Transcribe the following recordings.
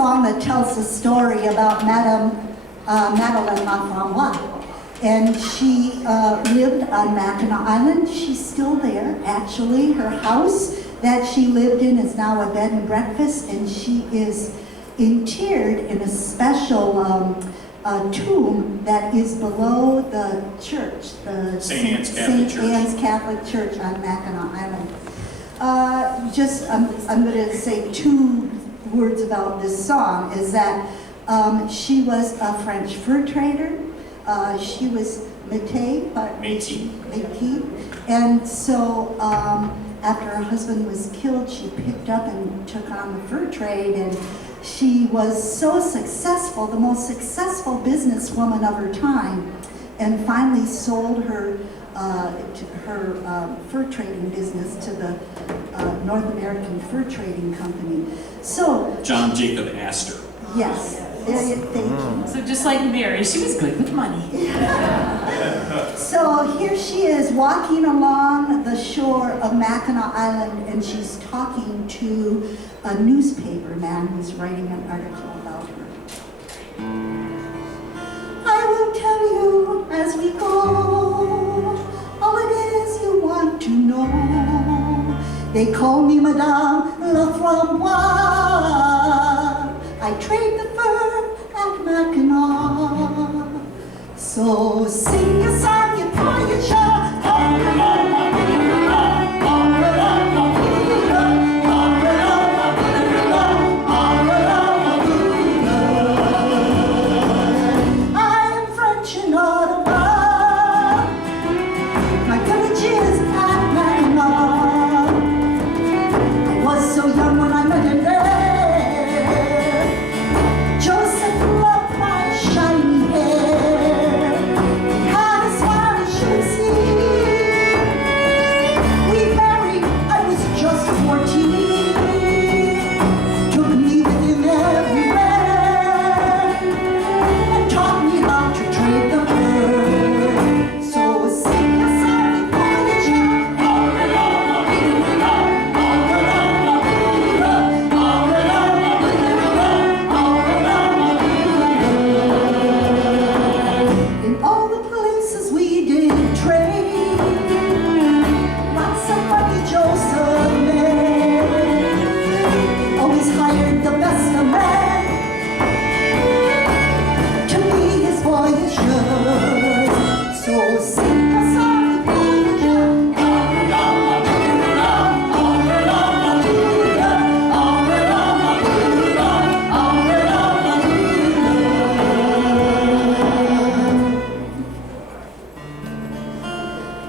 song that tells the story about Madeleine Laframboise. And she lived on Mackinac Island. She's still there, actually. Her house that she lived in is now a bed and breakfast, and she is interred in a special tomb that is below the church, the St. Anne's Catholic Church on Mackinac Island. I'm going to say 2 words about this song, is that she was a French fur trader. She was Métis, and so after her husband was killed, she picked up and took on the fur trade, and she was so successful, the most successful businesswoman of her time, and finally sold her fur trading business to the North American Fur Trading Company. So John Jacob Astor. Yes, thank you. So just like Mary, she was good with money. So here she is walking along the shore of Mackinac Island, and she's talking to a newspaper man who's writing an article about her. I will tell you as we go all it is you want to know. They call me Madame Laframboise. I trade the fur at Mackinac. So sing a song, you pour your shot. I am French in Ottawa. My village is at Mackinac. I was so young when I met him there. Joseph loved my shiny hair. He had a smile you should see. We married, I was just 14. Took me with him everywhere and taught me how to trade the fur. So sing a song for the in all the places we did trade, lots of money Joseph made. Always hired the best of men to be his voyageurs. So sing a song for the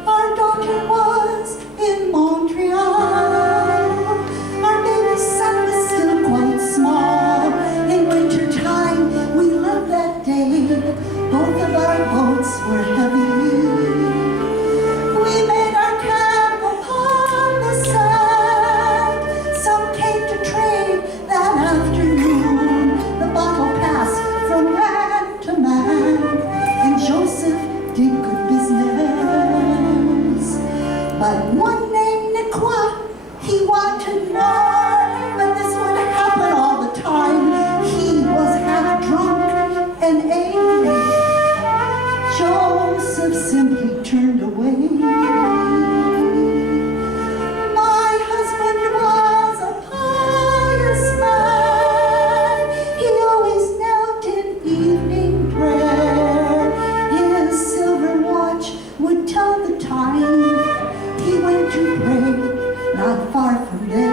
Our daughter was in Montreal. Our baby son was still quite small. In winter time, we left that day. Both of our boats were heavy. We made our camp upon the sand. Some came to trade that afternoon. The bottle passed from man to man, and Joseph did good business. But one named Détroit, he wanted more, but this would happen all the time. He was half drunk and angry. Joseph simply turned away. My husband was a pious man. He always knelt in evening prayer. His silver watch would tell the time. He went to pray not far from there.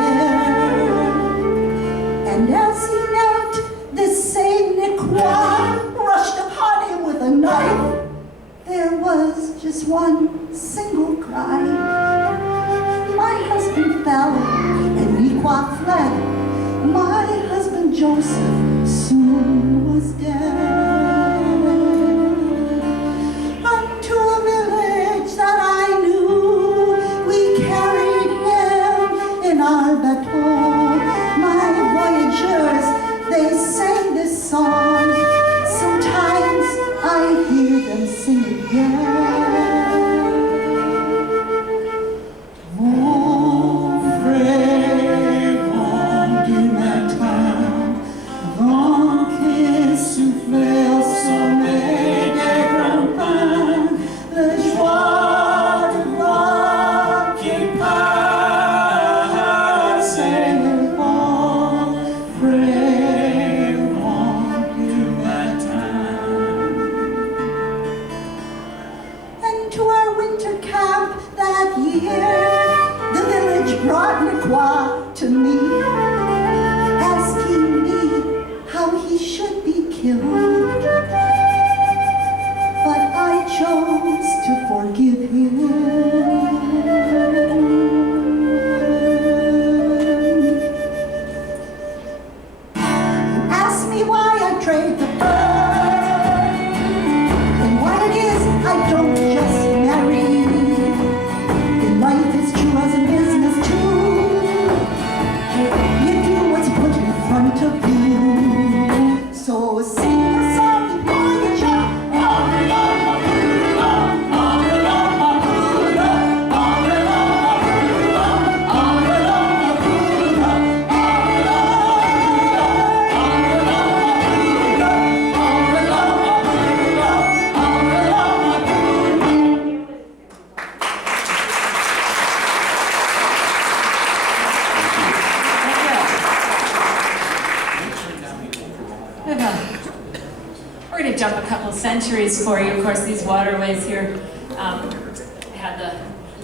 And as he knelt, this same Détroit rushed upon him with a knife. There was just one single cry. My husband fell, and Détroit fled. My husband Joseph soon was dead. Unto a village that I knew, we carried him in our bateau. My voyageurs, they sang this song. Sometimes I hear them sing again. Mon frère, du matin, brought Détroit to me, asking me how he should be killed. But I chose to forgive him. Ask me why I trade the bird, and why it is I don't just marry. In life it's true as in business too. You do what's put in front of you. So sing a song for your child. We're going to jump a couple centuries for you. Of course, these waterways here had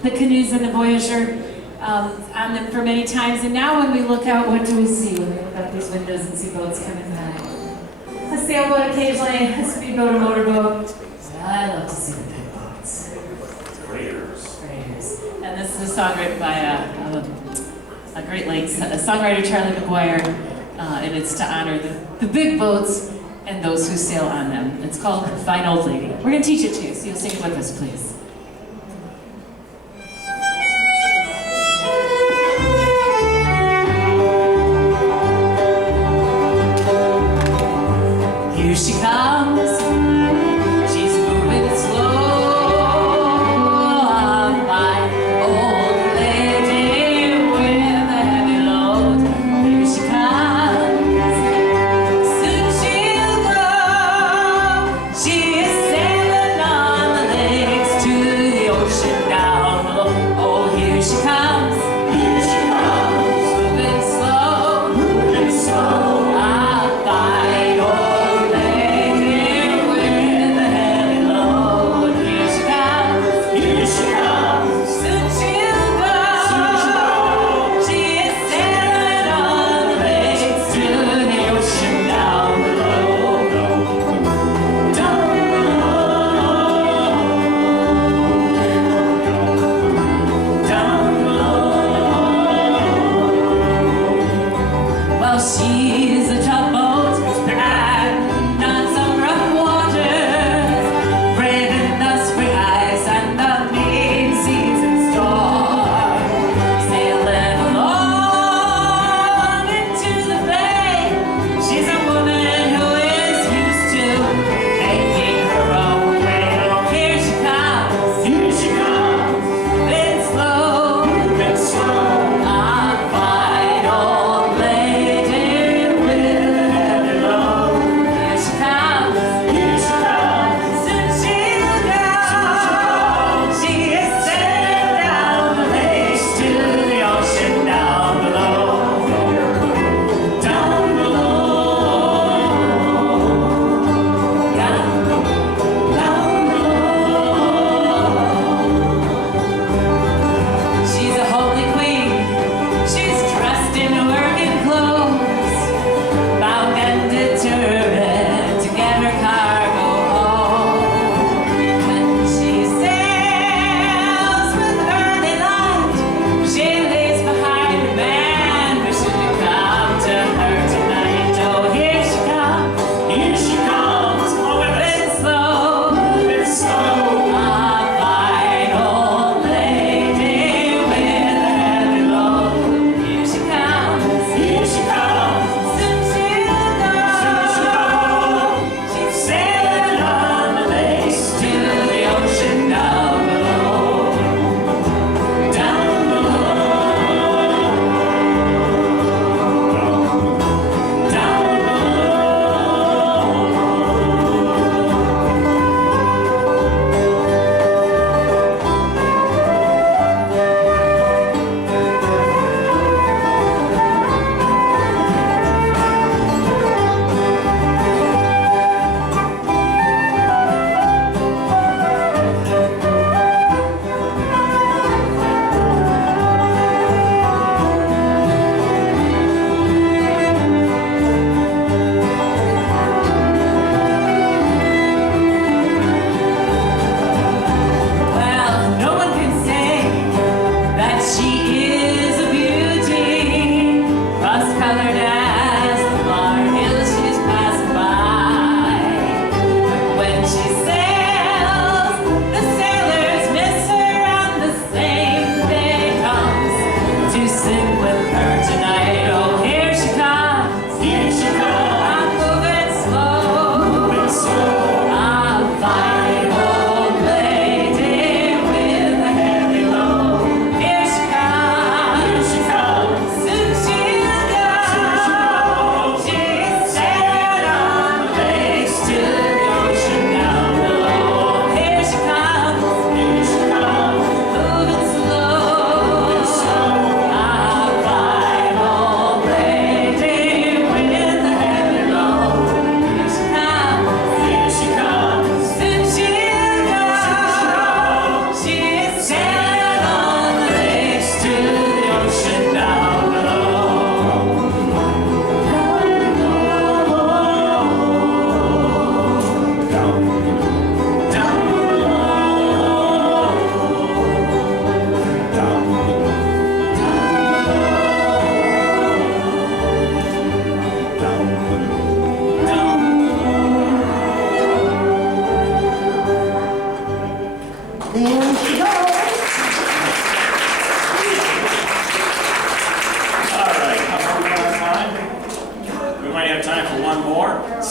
the canoes and the Voyager on them for many times. And now when we look out, what do we see when we look out these windows and see boats coming by? A sailboat occasionally, a speedboat, a motorboat. I love to see the big boats. Freighters. And this is a song written by a Great Lakes songwriter, Charlie McGuire, and it's to honor the big boats and those who sail on them. It's called Fine Old Lady. We're going to teach it to you, so you'll sing it with us, please. Here she comes. She's moving slow. My old lady with a heavy load. Here she comes. Soon she'll go. She is sailing on the lakes to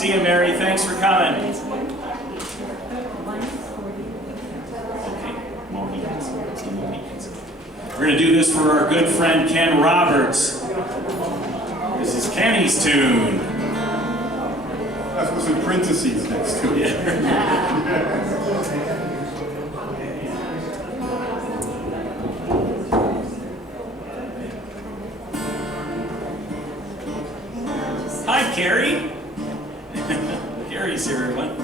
See you, Mary. Thanks for coming. Okay, Mohicans. Some Mohicans. We're going to do this for our good friend Ken Roberts. This is Kenny's tune. That's what's in parentheses next to it. Hi, Carrie. Carrie's here, everyone.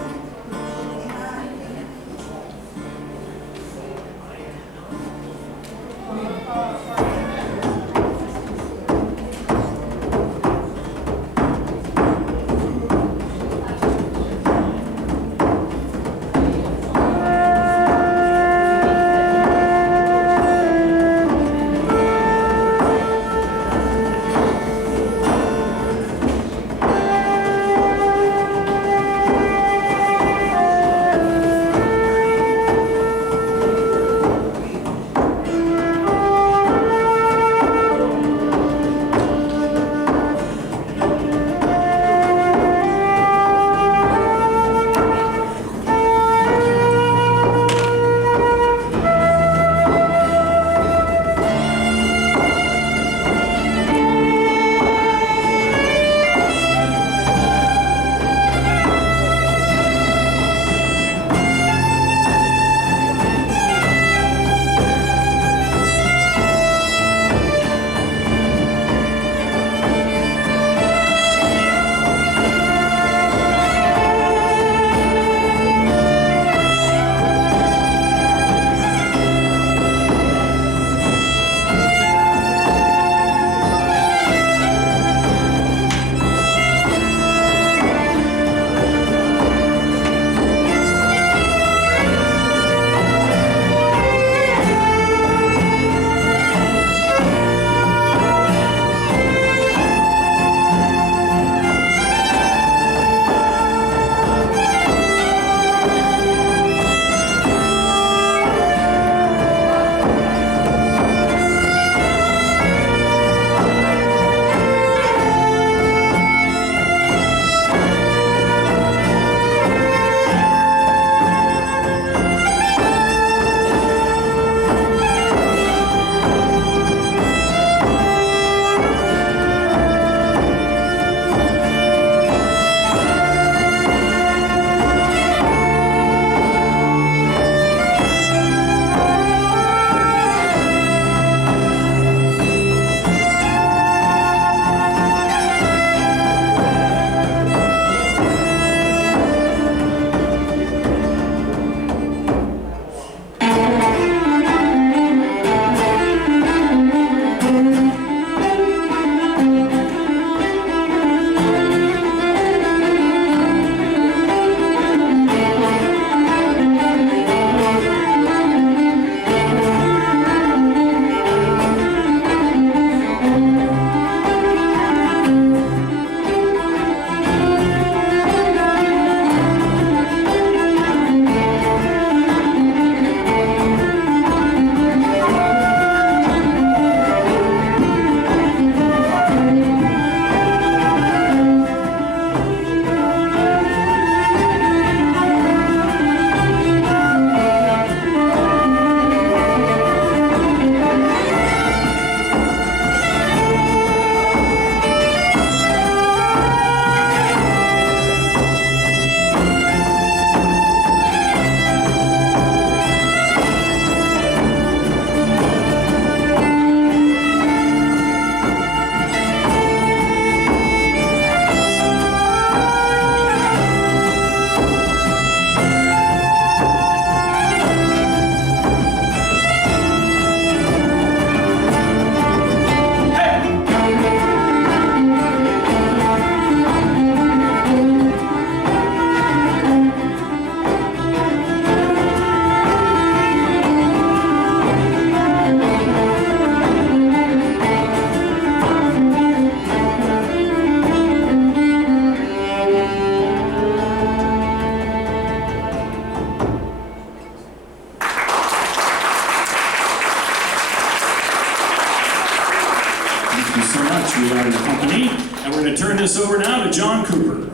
Thank you so much. We are the Company, and we're going to turn this over now to John Cooper.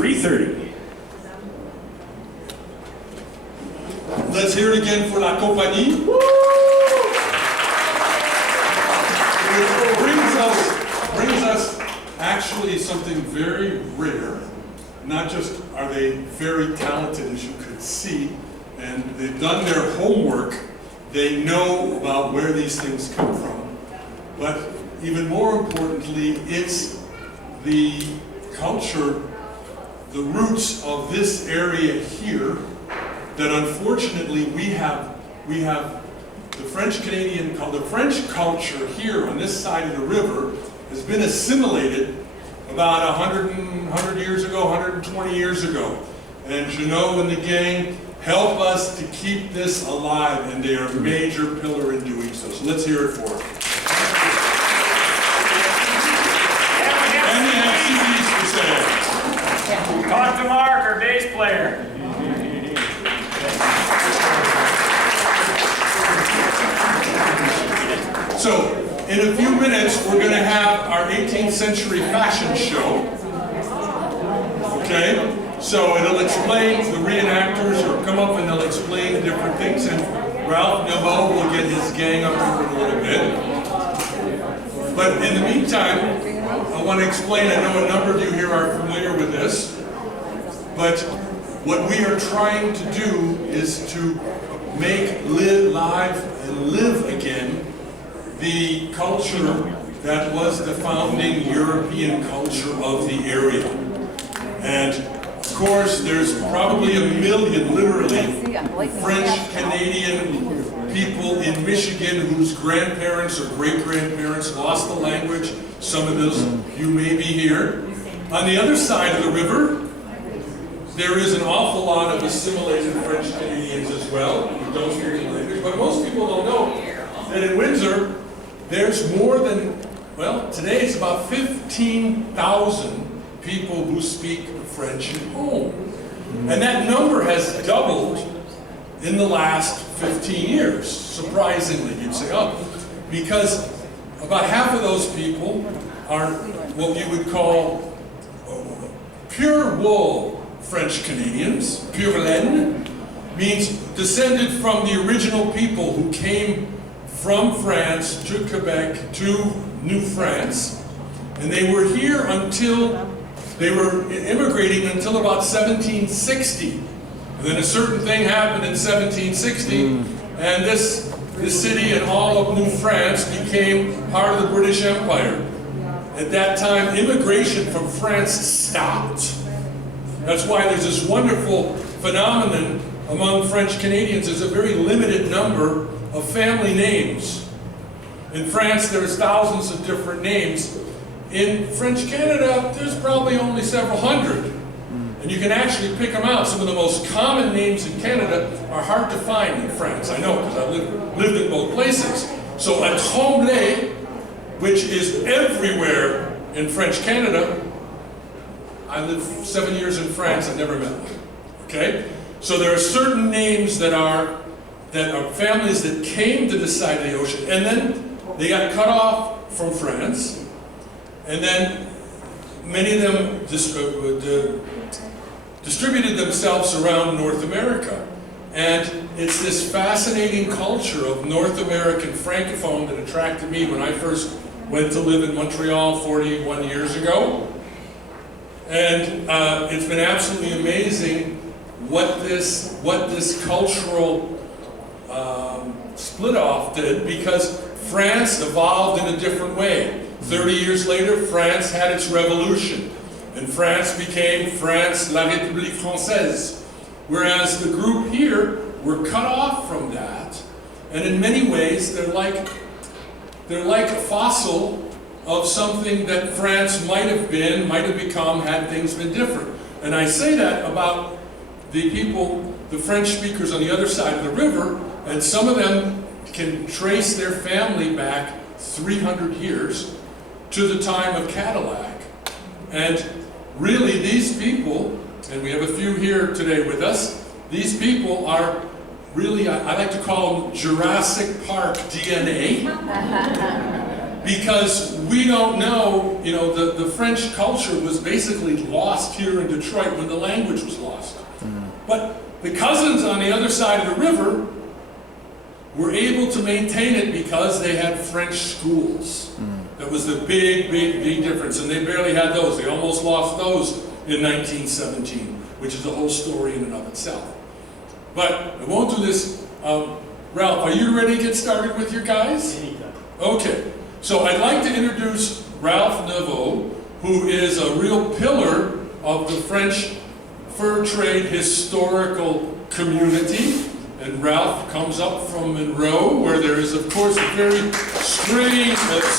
3:30. Let's hear it again for La Compagnie. Which brings us actually something very rare. Not just are they very talented, as you could see, and they've done their homework, they know about where these things come from. But even more importantly, it's the culture, the roots of this area here, that unfortunately we have the French Canadian, the French culture here on this side of the river has been assimilated about 100 years ago, 120 years ago. And Jeannot and the gang help us to keep this alive, and they are a major pillar in doing so. So let's hear it for them. And they have CDs for sale. Talk to Mark, our bass player. So, in a few minutes, we're going to have our 18th century fashion show. Okay? So it'll explain, the reenactors will come up and they'll explain different things, and Ralph Neveu will get his gang up here in a little bit. But in the meantime, I want to explain, I know a number of you here are familiar with this, but what we are trying to do is to make live and live again the culture that was the founding European culture of the area. And of course, there's probably a million, literally, French-Canadian people in Michigan whose grandparents or great-grandparents lost the language. Some of those, you may be here. On the other side of the river, there is an awful lot of assimilated French-Canadians as well, who don't speak the language. But most people don't know that in Windsor, there's more than, well, today it's about 15,000 people who speak French at home. And that number has doubled in the last 15 years, surprisingly. You'd say, oh, because about half of those people are what you would call pure wool French Canadians. Pure laine means descended from the original people who came from France to Quebec to New France, and they were here until they were immigrating until about 1760. And then a certain thing happened in 1760, and this city and all of New France became part of the British Empire. At that time, immigration from France stopped. That's why there's this wonderful phenomenon among French Canadians. There's a very limited number of family names. In France, there's thousands of different names. In French Canada, there's probably only several hundred. And you can actually pick them out. Some of the most common names in Canada are hard to find in France. I know, because I lived in both places. So a Tremblay, which is everywhere in French Canada, I lived 7 years in France, I never met one. Okay? So there are certain names that are families that came to this side of the ocean, and then they got cut off from France, and then many of them distributed themselves around North America. And it's this fascinating culture of North American Francophone that attracted me when I first went to live in Montreal 41 years ago. And it's been absolutely amazing what this cultural split off did, because France evolved in a different way. 30 years later, France had its revolution, and France became France, la République Française. Whereas the group here were cut off from that, and in many ways they're like a fossil of something that France might have become had things been different. And I say that about the people, the French speakers on the other side of the river, and some of them can trace their family back 300 years to the time of Cadillac. And really these people, and we have a few here today with us, these people are really, I like to call them Jurassic Park DNA. because we don't know, you know, the French culture was basically lost here in Detroit when the language was lost. But the cousins on the other side of the river were able to maintain it because they had French schools. That was the big difference, and they barely had those. They almost lost those in 1917, which is a whole story in and of itself. But I won't do this. Ralph, are you ready to get started with your guys? Anytime. Okay, so I'd like to introduce Ralph Neveu, who is a real pillar of the French fur trade historical community. And Ralph comes up from Monroe, where there is, of course, a very strong